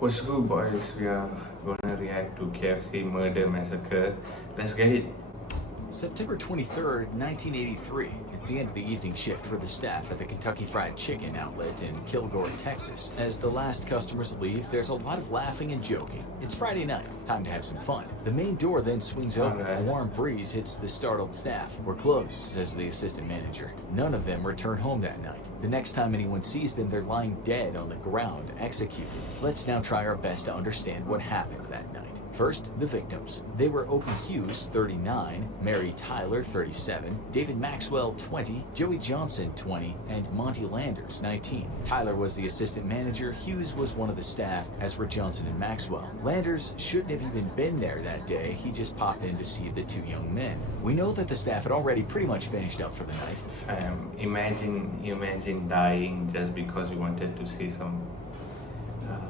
What's good, boys? We are gonna react to KFC murder massacre. Let's get it. September 23rd, 1983. It's the end of the evening shift for the staff at the Kentucky Fried Chicken outlet in Kilgore, Texas. As the last customers leave, there's a lot of laughing and joking. It's Friday night, time to have some fun. The main door then swings open. A warm breeze hits the startled staff. "We're closed," says the assistant manager. None of them return home that night. The next time anyone sees them, they're lying dead on the ground, executed. Let's now try our best to understand what happened that night. First, the victims. They were Opie Hughes, 39, Mary Tyler, 37, David Maxwell, 20, Joey Johnson, 20, and Monty Landers, 19. Tyler was the assistant manager, Hughes was one of the staff, as were Johnson and Maxwell. Landers shouldn't have even been there that day, he just popped in to see the two young men. We know that the staff had already pretty much finished up for the night. Imagine dying just because you wanted to see some.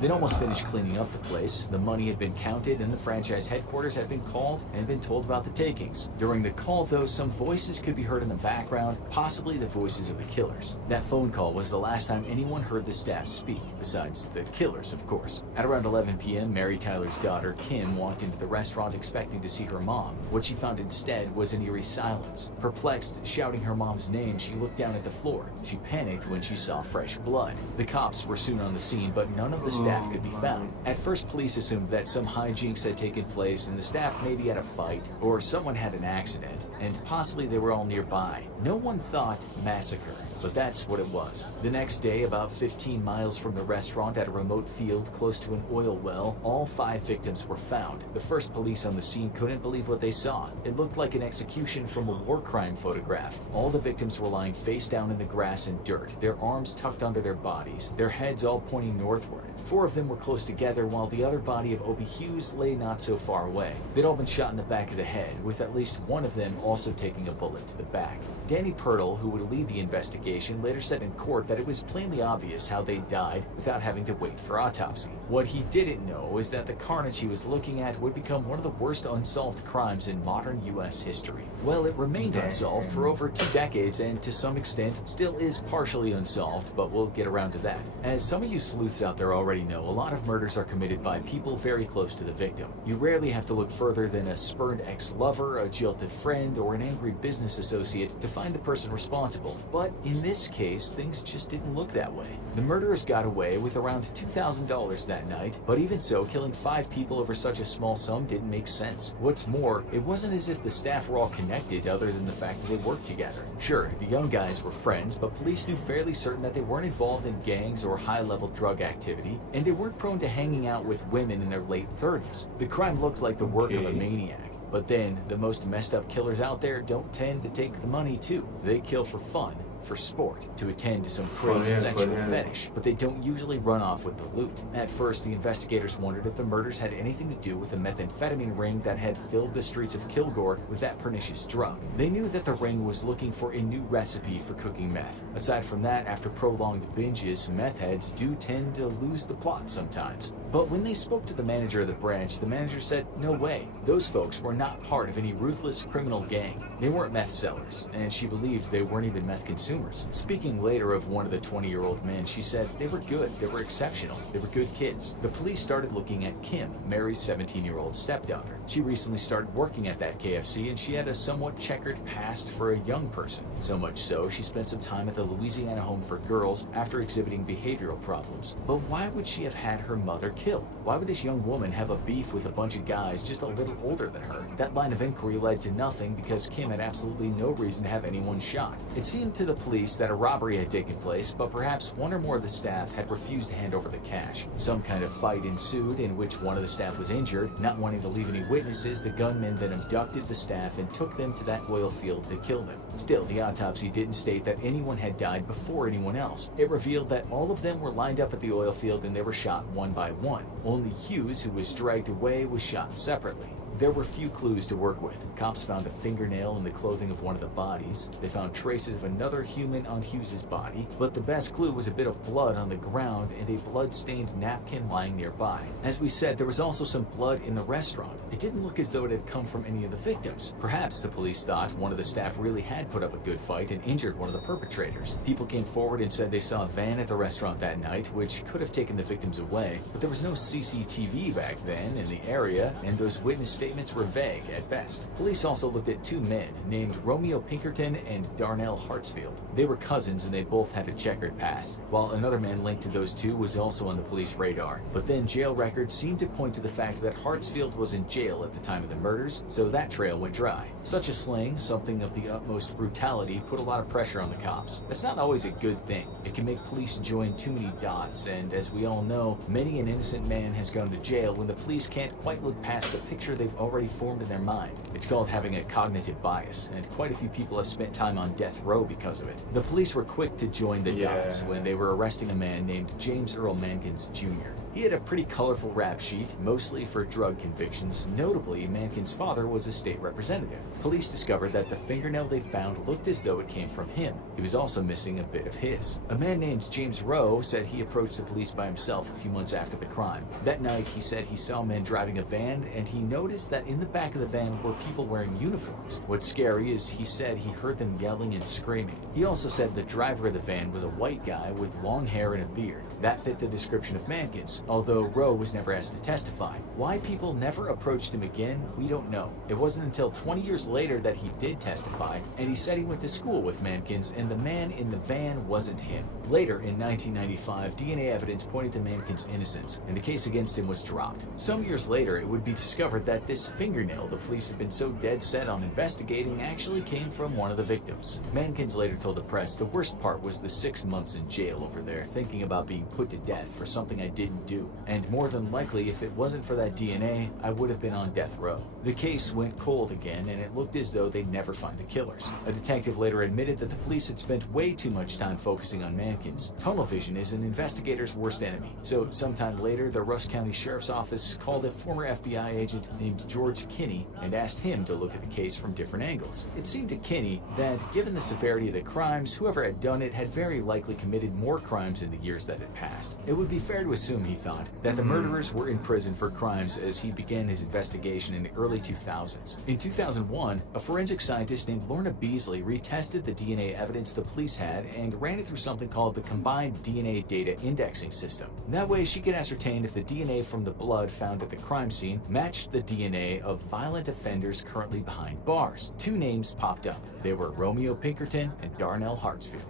They'd almost finished cleaning up the place. The money had been counted and the franchise headquarters had been called and been told about the takings. During the call, though, some voices could be heard in the background, possibly the voices of the killers. That phone call was the last time anyone heard the staff speak, besides the killers, of course. At around 11 p.m., Mary Tyler's daughter, Kim, walked into the restaurant expecting to see her mom. What she found instead was an eerie silence. Perplexed, shouting her mom's name, she looked down at the floor. She panicked when she saw fresh blood. The cops were soon on the scene, but none of the staff could be found. At first, police assumed that some hijinks had taken place and the staff maybe had a fight, or someone had an accident, and possibly they were all nearby. No one thought massacre, but that's what it was. The next day, about 15 miles from the restaurant at a remote field close to an oil well, all 5 victims were found. The first police on the scene couldn't believe what they saw. It looked like an execution from a war crime photograph. All the victims were lying face down in the grass and dirt, their arms tucked under their bodies, their heads all pointing northward. 4 of them were close together, while the other body of Opie Hughes lay not so far away. They'd all been shot in the back of the head, with at least one of them also taking a bullet to the back. Danny Pirtle, who would lead the investigation, later said in court that it was plainly obvious how they died without having to wait for autopsy. What he didn't know is that the carnage he was looking at would become one of the worst unsolved crimes in modern U.S. history. Well, it remained unsolved for over 2 decades and to some extent still is partially unsolved, but we'll get around to that. As some of you sleuths out there already know, a lot of murders are committed by people very close to the victim. You rarely have to look further than a spurned ex-lover, a jilted friend, or an angry business associate to find the person responsible. But in this case, things just didn't look that way. The murderers got away with around $2,000 that night, but even so, killing 5 people over such a small sum didn't make sense. What's more, it wasn't as if the staff were all connected other than the fact that they worked together. Sure, the young guys were friends, but police knew fairly certain that they weren't involved in gangs or high-level drug activity, and they weren't prone to hanging out with women in their late 30s. The crime looked like the work of a maniac. But then, the most messed up killers out there don't tend to take the money too. They kill for fun, for sport, to attend to some crazy sexual fetish, but they don't usually run off with the loot. At first, the investigators wondered if the murders had anything to do with the methamphetamine ring that had filled the streets of Kilgore with that pernicious drug. They knew that the ring was looking for a new recipe for cooking meth. Aside from that, after prolonged binges, meth heads do tend to lose the plot sometimes. But when they spoke to the manager of the branch, the manager said, no way, those folks were not part of any ruthless criminal gang. They weren't meth sellers, and she believed they weren't even meth consumers. Speaking later of one of the 20-year-old men, she said, they were good, they were exceptional, they were good kids. The police started looking at Kim, Mary's 17-year-old stepdaughter. She recently started working at that KFC, and she had a somewhat checkered past for a young person. So much so, she spent some time at the Louisiana Home for Girls after exhibiting behavioral problems. But why would she have had her mother killed? Why would this young woman have a beef with a bunch of guys just a little older than her? That line of inquiry led to nothing because Kim had absolutely no reason to have anyone shot. It seemed to the police that a robbery had taken place, but perhaps one or more of the staff had refused to hand over the cash. Some kind of fight ensued in which one of the staff was injured. Not wanting to leave any witnesses, the gunmen then abducted the staff and took them to that oil field to kill them. Still, the autopsy didn't state that anyone had died before anyone else. It revealed that all of them were lined up at the oil field and they were shot one by one. Only Hughes, who was dragged away, was shot separately. There were few clues to work with. Cops found a fingernail in the clothing of one of the bodies. They found traces of another human on Hughes's body, but the best clue was a bit of blood on the ground and a blood-stained napkin lying nearby. As we said, there was also some blood in the restaurant. It didn't look as though it had come from any of the victims. Perhaps the police thought one of the staff really had put up a good fight and injured one of the perpetrators. People came forward and said they saw a van at the restaurant that night, which could have taken the victims away, but there was no CCTV back then in the area, and those witness statements were vague at best. Police also looked at two men named Romeo Pinkerton and Darnell Hartsfield. They were cousins and they both had a checkered past, while another man linked to those two was also on the police radar. But then jail records seemed to point to the fact that Hartsfield was in jail at the time of the murders, so that trail went dry. Such a slaying, something of the utmost brutality, put a lot of pressure on the cops. That's not always a good thing. It can make police join too many dots, and as we all know, many an innocent man has gone to jail when the police can't quite look past the picture they've already formed in their mind. It's called having a cognitive bias, and quite a few people have spent time on death row because of it. The police were quick to join the dots when they were arresting a man named James Earl Mankins Jr. He had a pretty colorful rap sheet, mostly for drug convictions. Notably, Mankin's father was a state representative. Police discovered that the fingernail they found looked as though it came from him. He was also missing a bit of his. A man named James Rowe said he approached the police by himself a few months after the crime. That night, he said he saw men driving a van, and he noticed that in the back of the van were people wearing uniforms. What's scary is he said he heard them yelling and screaming. He also said the driver of the van was a white guy with long hair and a beard. That fit the description of Mankins, although Rowe was never asked to testify. Why people never approached him again, we don't know. It wasn't until 20 years later that he did testify, and he said he went to school with Mankins, and the man in the van wasn't him. Later, in 1995, DNA evidence pointed to Mankins' innocence, and the case against him was dropped. Some years later, it would be discovered that this fingernail the police had been so dead set on investigating actually came from one of the victims. Mankins later told the press, "The worst part was the 6 months in jail over there, thinking about being put to death for something I didn't do. And more than likely, if it wasn't for that DNA, I would have been on death row." The case went cold again, and it looked as though they'd never find the killers. A detective later admitted that the police had spent way too much time focusing on Mankins. Tunnel vision is an investigator's worst enemy. So sometime later, the Rusk County Sheriff's Office called a former FBI agent named George Kinney and asked him to look at the case from different angles. It seemed to Kinney that, given the severity of the crimes, whoever had done it had very likely committed more crimes in the years that had passed. It would be fair to assume, he thought, that the murderers were in prison for crimes as he began his investigation in the early 2000s. In 2001, a forensic scientist named Lorna Beasley retested the DNA evidence the police had and ran it through something called the Combined DNA Data Indexing System. That way, she could ascertain if the DNA from the blood found at the crime scene matched the DNA of violent offenders currently behind bars. Two names popped up. They were Romeo Pinkerton and Darnell Hartsfield.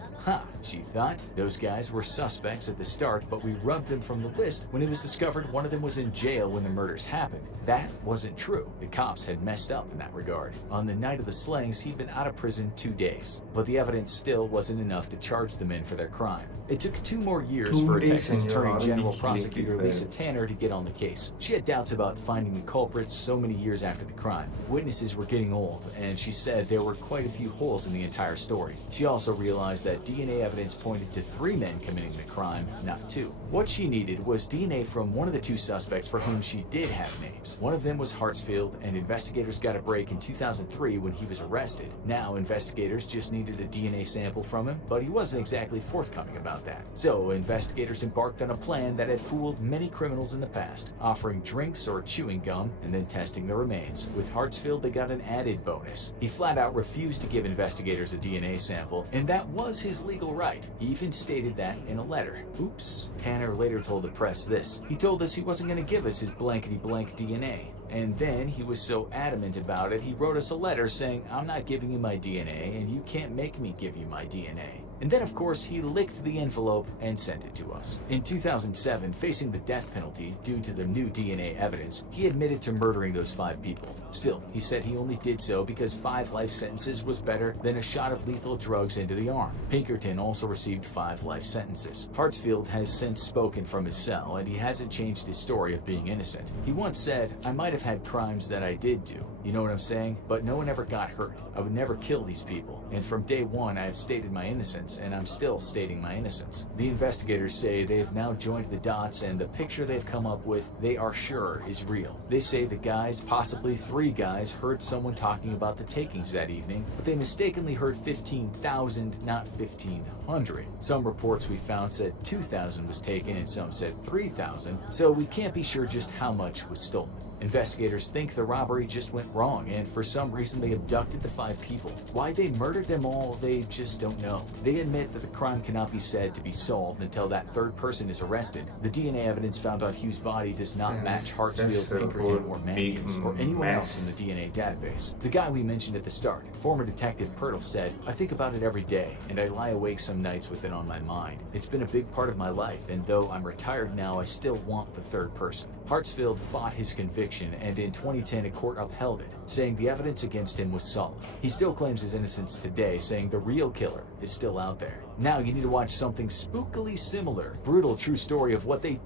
She thought. Those guys were suspects at the start, but we rubbed them from the list when it was discovered one of them was in jail when the murders happened. That wasn't true. The cops had messed up in that regard. On the night of the slayings, he'd been out of prison 2 days, but the evidence still wasn't enough to charge the men for their crime. It took 2 more years for Texas Attorney General Prosecutor Lisa Tanner to get on the case. She had doubts about finding the culprits so many years after the crime. Witnesses were getting old, and she said there were quite a few holes in the entire story. She also realized that DNA evidence pointed to 3 men committing the crime, not 2. What she needed was DNA from one of the 2 suspects for whom she did have names. One of them was Hartsfield, and investigators got a break in 2003 when he was arrested. Now, investigators just needed a DNA sample from him, but he wasn't exactly forthcoming about that. So, investigators embarked on a plan that had fooled many criminals in the past, offering drinks or chewing gum and then testing the remains. With Hartsfield, they got an added bonus. He flat out refused to give investigators a DNA sample, and that was his legal right. He even stated that in a letter. Oops. Tanner later told the press this. He told us he wasn't going to give us his blankety-blank DNA. And then he was so adamant about it, he wrote us a letter saying, "I'm not giving you my DNA, and you can't make me give you my DNA." And then, of course, he licked the envelope and sent it to us. In 2007, facing the death penalty due to the new DNA evidence, he admitted to murdering those 5 people. Still, he said he only did so because 5 life sentences was better than a shot of lethal drugs into the arm. Pinkerton also received 5 life sentences. Hartsfield has since spoken from his cell, and he hasn't changed his story of being innocent. He once said, "I might have have had crimes that I did do. You know what I'm saying? But no one ever got hurt. I would never kill these people. And from day one, I have stated my innocence, and I'm still stating my innocence. The investigators say they have now joined the dots, and the picture they've come up with, they are sure is real. They say the guys, possibly 3 guys, heard someone talking about the takings that evening, but they mistakenly heard 15,000, not 1,500. Some reports we found said 2,000 was taken, and some said 3,000, so we can't be sure just how much was stolen. Investigators think the robbery just went wrong, and for some reason they abducted the 5 people. Why they murdered them all, they just don't know. They admit that the crime cannot be said to be solved until that 3rd person is arrested. The DNA evidence found on Hugh's body does not match Hartsfield, Pinkerton, or Mankins, or anyone else in the DNA database. The guy we mentioned at the start, former Detective Pirtle, said, "I think about it every day, and I lie awake some nights with it on my mind. It's been a big part of my life, and though I'm retired now, I still want the 3rd person." Hartsfield fought his conviction, and in 2010 a court upheld it, saying the evidence against him was solid. He still claims his innocence today, saying the real killer is still out there. Now you need to watch something spookily similar. Brutal true story of what they...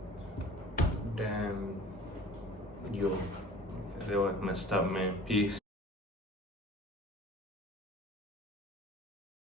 Damn. Yo, that was messed up, man. Peace.